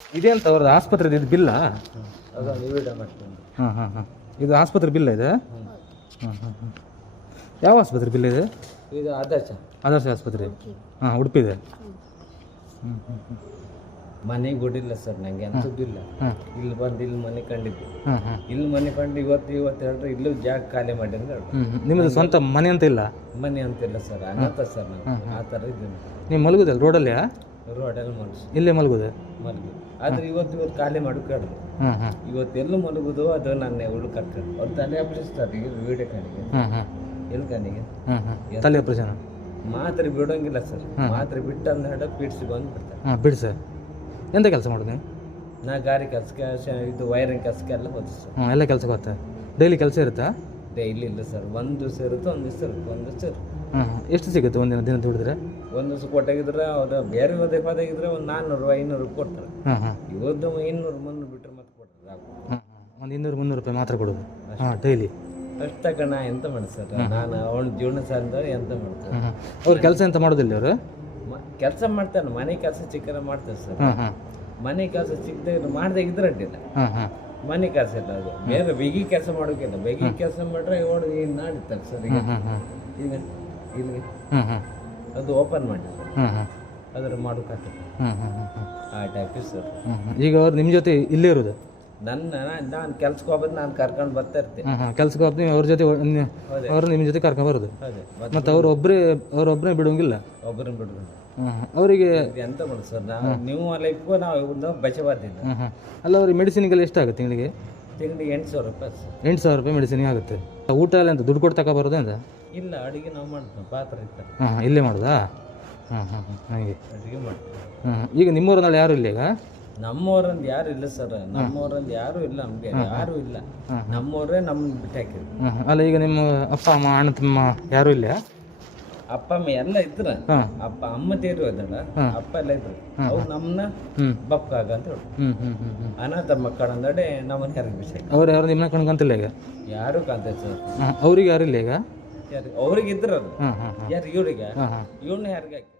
ಇದೆ ಅಂತ ಅವ್ರದ್ದು ಆಸ್ಪತ್ರೆ ಇದು ಬಿಲ್ಲ? ಮಾಡ್ತೀನಿ. ಹಾಂ ಇದು ಆಸ್ಪತ್ರೆ ಬಿಲ್ಲ ಇದೆ? ಹಾಂ ಯಾವ ಆಸ್ಪತ್ರೆ ಬಿಲ್ ಇದೆ? ಇದು ಆದರ್ಶ ಆಸ್ಪತ್ರೆ. ಹಾಂ, ಉಡುಪಿದೆ. ಮನೆಗೆ ಕೊಡಿಲ್ಲ ಸರ್, ನಂಗೆ ಅಂತ ದುಡ್ಡಿಲ್ಲ. ಇಲ್ಲಿ ಬಂದು ಇಲ್ಲಿ ಮನೆ ಕಂಡಿದ್ದು, ಹಾಂ ಇಲ್ಲಿ ಮನೆ ಕಂಡು ಇವತ್ತು ಹೇಳಿದ್ರೆ ಇಲ್ಲೂ ಜಾಗ ಖಾಲಿ ಮಾಡಿ ಅಂತ ಹೇಳ್ತಾರೆ. ನಿಮ್ಮದು ಸ್ವಂತ ಮನೆ ಅಂತ ಇಲ್ಲ? ಮನೆ ಅಂತಿಲ್ಲ ಸರ್, ಅನಾಥ ಸರ್ ನಾನು. ಆ ಥರ ಇದ್ದೀನಿ. ನೀವು ಮಲಗುದಲ್ಲ ರೋಡಲ್ಲಿ? ರೋಡಲ್ಲಿ ಮನಸ್ಸು ಇಲ್ಲೇ ಮಲಗುದು? ಮಲಗು. ಆದ್ರೆ ಇವತ್ತು ಖಾಲಿ ಮಾಡಿ ಕೇಳಿದ್ರು. ಇವತ್ತೆಲ್ಲೂ ಮಲಗುದು ಅದು ನನ್ನ ಹುಡುಗ ಕರ್ಕೊಂಡು ಅವ್ರು ತಲೆ ಆಪರೇಷನ್ ಈಗ ವಿಡಿಯೋ ಕಣಿಗೆ ಎಲ್ಲಿ ಕಣಿಗೆ ತಲೆ ಆಪರೇಷನ್ ಮಾತ್ರೆ ಬಿಡೋಂಗಿಲ್ಲ ಸರ್. ಮಾತ್ರೆ ಬಿಟ್ಟು ಅಂದ ಪೀಡ್ಸಿ ಬಂದು ಬಿಡ್ತಾರೆ. ಬಿಡಿ ಸರ್. ಎಂತ ಕೆಲಸ ಮಾಡೋದು ನೀವು? ನಾ ಗಾಡಿ ಕೆಲಸಕ್ಕೆ ಇದು ವೈರಿಂಗ್ ಕೆಲಸಕ್ಕೆ ಎಲ್ಲ ಹೋದ ಸರ್. ಎಲ್ಲ ಕೆಲಸಕ್ಕೆ ಹೋಗ್ತಾ? ಡೈಲಿ ಕೆಲಸ ಇರುತ್ತಾ? ಡೈಲಿ ಇಲ್ಲ ಸರ್, ಒಂದು ದಿವಸ ಇರುತ್ತೆ, ಒಂದು ದಿವಸ ಇರುತ್ತೆ, ಒಂದು ದಿವಸ ಇರುತ್ತೆ. ಎಷ್ಟು ಸಿಗುತ್ತೆ ದಿನ ದುಡಿದ್ರೆ? ಒಂದು ದಿವಸ ಕೊಟ್ಟಾಗಿದ್ರೆ ಅವ್ರು ಬೇರೆ ಹೋದಾಗಿದ್ರೆ ಒಂದು 400-500 ಕೊಡ್ತಾರೆ. ಇವತ್ತು 200-300 ಬಿಟ್ಟರೆ ಮತ್ತೆ ಕೊಡ್ತಾರೆ. ಒಂದು 200-300 ರೂಪಾಯಿ ಮಾತ್ರ ಕೊಡೋದು ಡೈಲಿ? ಅಷ್ಟು ತಗೊಂಡು ನಾ ಎಂತ ಮಾಡಿ ಸರ್, ನಾನು ಅವನ ಜೀವನ ಸಾಲ ಎಂತ ಮಾಡ್ತಾರೆ. ಅವ್ರು ಕೆಲಸ ಎಂತ ಮಾಡೋದಿಲ್ಲ ಅವರು? ಕೆಲಸ ಮಾಡ್ತಾನೆ, ಮನೆ ಕೆಲಸ ಚಿಕ್ಕನ ಮಾಡ್ತಾರೆ ಸರ್. ಮನೆ ಕೆಲಸ ಚಿಕ್ಕದಾಗ ಮಾಡದೇ ಇದ್ರೆ ಅಡ್ಡಿಲ್ಲ. ಮನೆ ಕೆಲಸ ಇಲ್ಲ, ಅದು ಬೇರೆ ಬೆಗಿ ಕೆಲಸ ಮಾಡೋಕ್ಕಿಲ್ಲ. ಬೆಗಿ ಕೆಲಸ ಮಾಡ್ರೆ ಇವಳು ಈಗ ನಾಡಿರ್ತಾರೆ ಸರ್. ಈಗ ಇಲ್ಲಿಗೆ ಅದು ಓಪನ್ ಮಾಡಿ ಅದ್ರ ಮಾಡೋಕ್ಕಾಗ್ತದೆ ಆ ಟೈಪ್ ಸರ್. ಈಗ ಅವ್ರು ನಿಮ್ಮ ಜೊತೆ ಇಲ್ಲೇ ಇರೋದು? ನಾನು ಕೆಲ್ಸಕ್ಕೆ ಹೋಗೋದು, ನಾನು ಕರ್ಕೊಂಡು ಬರ್ತಾ ಇರ್ತೀನಿ. ಕೆಲ್ಸಕ್ಕೆ ಹೋಗ್ತೀನಿ, ಅವ್ರ ಜೊತೆ ಅವರು ನಿಮ್ಮ ಜೊತೆ ಕರ್ಕೊಂಡು ಬರೋದು? ಮತ್ತು ಅವ್ರೊಬ್ಬರೇ ಬಿಡೋಂಗಿಲ್ಲ? ಒಬ್ಬರನ್ನ ಬಿಡೋದು. ಅವರಿಗೆ ಎಂತ ಮಾಡೋದು ಸರ್, ನೀವು ಲೈಫು ನಾವು ಬಚ್ಚಬಾರ್ದಿಲ್ಲ. ಅಲ್ಲ, ಅವ್ರಿಗೆ ಮೆಡಿಸಿನ್ಗೆಲ್ಲ ಎಷ್ಟಾಗುತ್ತೆ ತಿಂಗಳಿಗೆ? ತಿಂಗಳಿಗೆ 8,000 ರೂಪಾಯಿ ಸರ್. 8,000 ರೂಪಾಯಿ ಮೆಡಿಸಿನ್ಗೆ ಆಗುತ್ತೆ. ಊಟ ಎಲ್ಲ ಅಂತ ದುಡ್ಡು ಕೊಟ್ಟು ತಗೊಬರೋದು ಅಂತ? ಇಲ್ಲ, ಅಡುಗೆ ನಾವು ಮಾಡ್ತೀವಿ, ಪಾತ್ರ ಇರ್ತಾರೆ. ಇಲ್ಲೇ ಮಾಡೋದಾ? ಹಾಗೆ ಅಡುಗೆ ಮಾಡ್ತೀವಿ. ಈಗ ನಿಮ್ಮೂರಲ್ಲಿ ಯಾರು ಇಲ್ಲ ಈಗ? ನಮ್ಮೂರಂದು ಯಾರು ಇಲ್ಲ ಸರ್, ನಮ್ಮೂರಂದು ಯಾರು ಇಲ್ಲ, ನಮಗೆ ಯಾರು ಇಲ್ಲ. ನಮ್ಮೂರೇ ನಮ್ಮನ್ನ ಬಿಟ್ಟಾಕಿದ್ರು. ಅಲ್ಲ, ಈಗ ನಿಮ್ಮ ಅಪ್ಪ ಅಮ್ಮ ಅಣ್ಣ ತಮ್ಮ ಯಾರು ಇಲ್ಲ? ಅಪ್ಪ ಅಮ್ಮ ಎಲ್ಲ ಇದ್ರ. ಅಮ್ಮ ತೀರು ಹೋದಳ, ಅಪ್ಪ ಎಲ್ಲ ಇದ್ರು. ಅವ್ರು ನಮ್ಮನ್ನ ಬಪ್ಪಾಗ ಅಂತ ಹೇಳಿ ಅನಾಥ ಮಕ್ಕಳ ಅಂದಡೆ ನಮ್ಮನ್ನ ಯಾರಿಗೆ ಬಿಸಾಕಿ. ಅವ್ರು ಯಾರು ನಿಮ್ಮನ್ನ ಕಣ್ಕಂತಿಲ್ಲ ಈಗ? ಯಾರು ಕಾಂತ ಸರ್. ಅವ್ರಿಗೆ ಯಾರು ಇಲ್ಲ ಈಗ? ಅವ್ರಿಗೆ ಇದ್ರು ಅದು ಯಾರು, ಇವ್ರಿಗೆ ಇವನ್ನ ಯಾರಿಗೆ ಹಾಕಿ